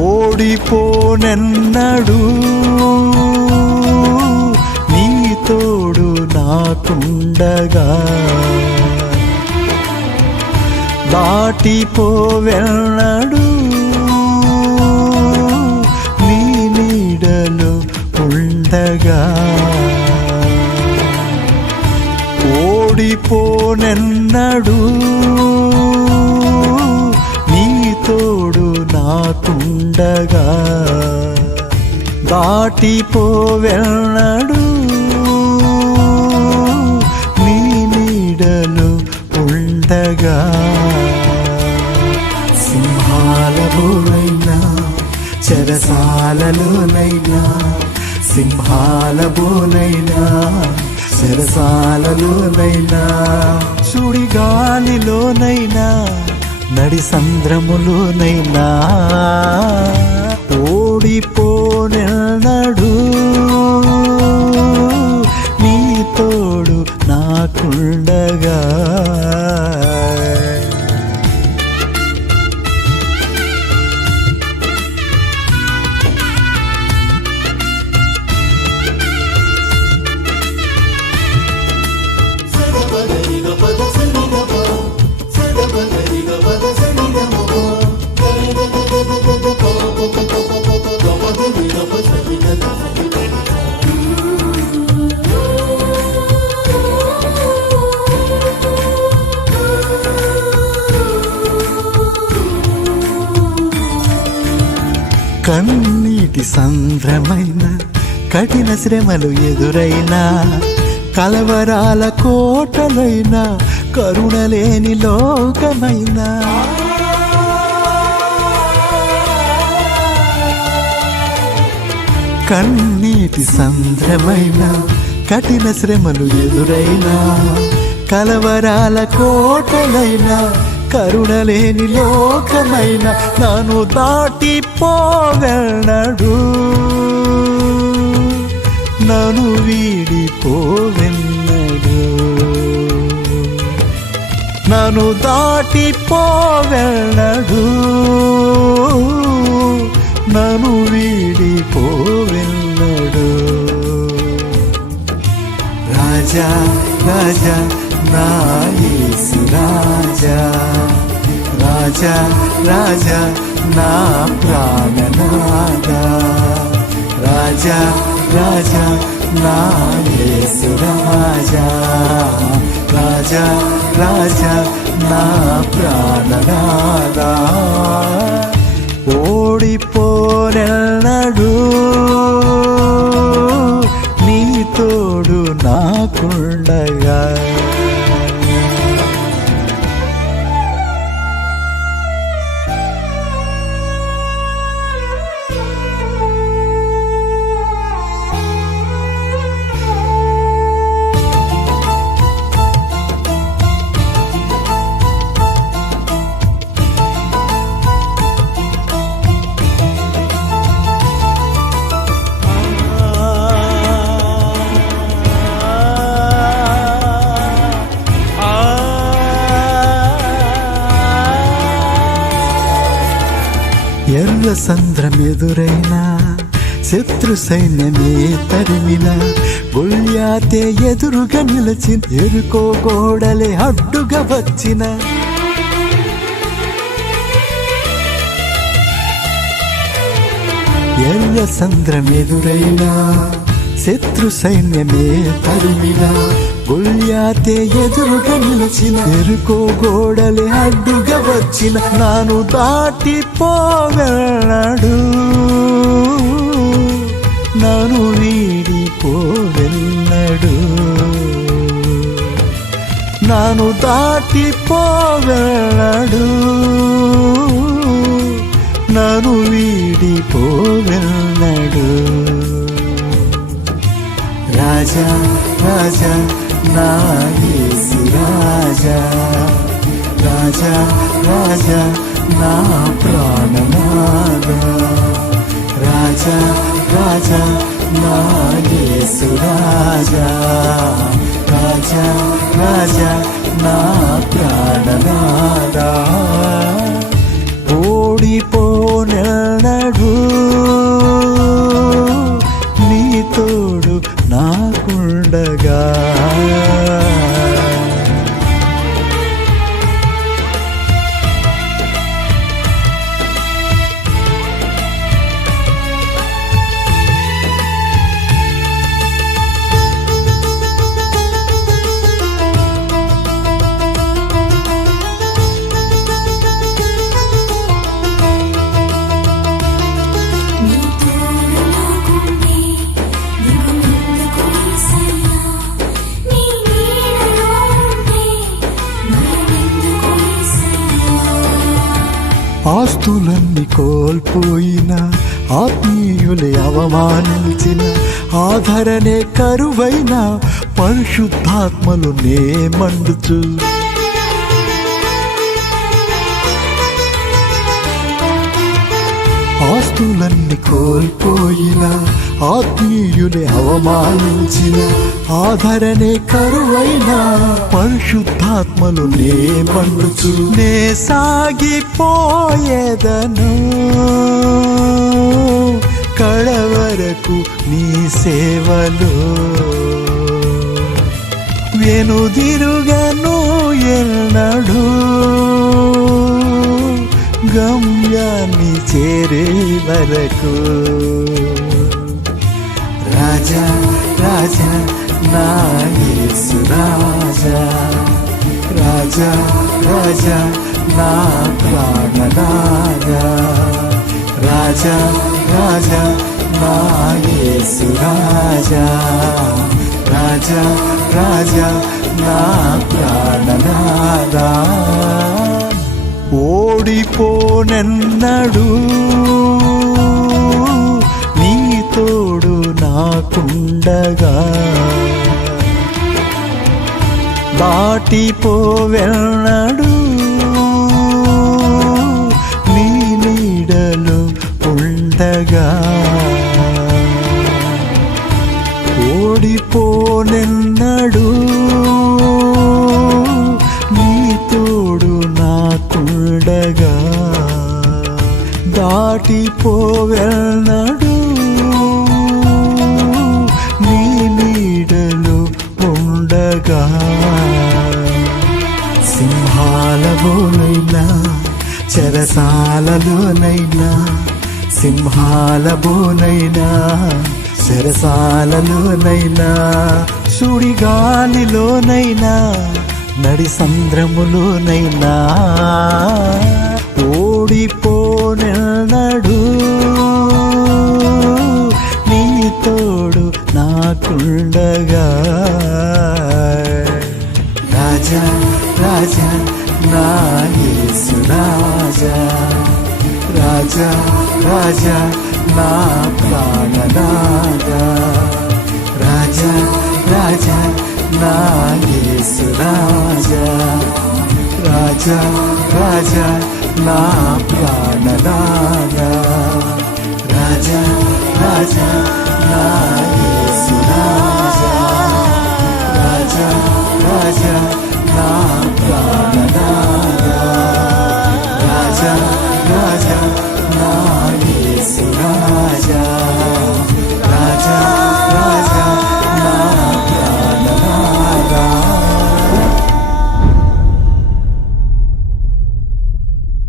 ఓడిపోనెన్నడు నీ తోడు నాకుండగా, దాటిపోవెన్నడు నీ నీడలో ఉండగా. ఓడిపోనెన్నడు నీ తోడు నాకుండగా, దాటిపోవెన్నడు నీ నీడలో ఉండగా. సింహాలలోనైనా చెరసాలలోనైనా, సింహాలలోనైనా చెరసాలలోనైనా, సుడిగాలిలోనైనా నడి సంద్రములోనైనా, ఓడిపోనెన్నడు నీ తోడు నాకుండగా. కన్నీటి సంద్రమైన కఠిన శ్రమలు ఎదురైనా, కలవరాల కోటలైనా, కరుణలేని లోకమైనా, కన్నీటి సంద్రమైన కఠిన శ్రమలు ఎదురైనా, కలవరాల కోటలైనా, కరుణలేని లోకమైన, నన్ను దాటిపోవెన్నడు నన్ను వీడిపోవెన్నడు, నన్ను దాటిపోవెన్నడు నన్ను వీడిపోవెన్నడు. రాజా రాజా నా యేసు రాజా, రాజా రాజా నా ప్రాణనాథా, రాజా రాజా నా యేసు రాజా, రాజా రాజా నా ప్రాణనాథా. ఓడిపోనెన్నడు నీ తోడు నాకుండగా. ఎర్ర సంద్రం ఎదురైనా, శత్రు సైన్యమే తరిమిన, గొల్యాతే ఎదురుగా నిలచి, ఎరుకో గోడలే అడ్డుగా వచ్చిన, ఎర్ర సంద్రం ఎదురైనా, శత్రు సైన్యమే తరిమిన, గొల్యాతే ఎదురుగా నిలచిన, ఎరుకో గోడలే అడ్డుగా వచ్చిన, నాను దాటిపోవెన్నడు నన్ను వీడిపోవెన్నడు, నాను దాటిపోవెన్నడు నన్ను వీడిపోవెన్నడు. రాజా రాజా నా యేసు రాజా, రాజా రాజా నా ప్రాణనాథా, రాజా రాజా నా యేసు రాజా, రాజా రాజా నా ప్రాణనాథా. ఓడిపోనెన్నడు ఆస్తులన్నీ కోల్పోయిన ఆత్మీయులే అవమానించిన ఆదరణే కరువైన పరిశుద్ధాత్మలు నే మండుచు ఆస్తులన్నీ కోల్పోయిన ఆత్మీయులే అవమానించిన ఆదరణే కరువైన పరిశుద్ధాత్మలు నే మండుచు నే సాగిపోయేదను కడవరకు నీ సేవలో వెనుదిరుగను ఎన్నడూ గమ్యాన్ని చేరే వరకు రాజా రాజా నా యేసు రాజా రాజా రాజా నా ప్రాణనాథా రాజా రాజా నా యేసు రాజా రాజా రాజా నా ప్రాణనాథా ఓడిపోనెన్నడు నీ తోడు నాకుండగా దాటిపోవెన్నడు నీ నీడలు ఉండగా ఓడిపోనెన్నడు నీ తోడు నాకుండగా దాటిపోవెన్నడు నీ నీడలు ఉండగా సింహాలలోనైనా చెరసాలలోనైనా సింహాలలోనైనా చెరసాలలోనైనా సుడిగాలిలోనైనా నడి సంద్రములోనైనా ఓడిపోనెన్నడు నీ తోడు నాకుండగా రాజా రాజా నా యేసు రాజా రాజా రాజా నా ప్రాణనాథా రాజా రాజా నా యేసు రాజా రాజా రాజా నా ప్రాణనాథా రాజా రాజా నా యేసు రాజా రాజా రాజా నా ప్రాణనాథా రాజా రాజా నా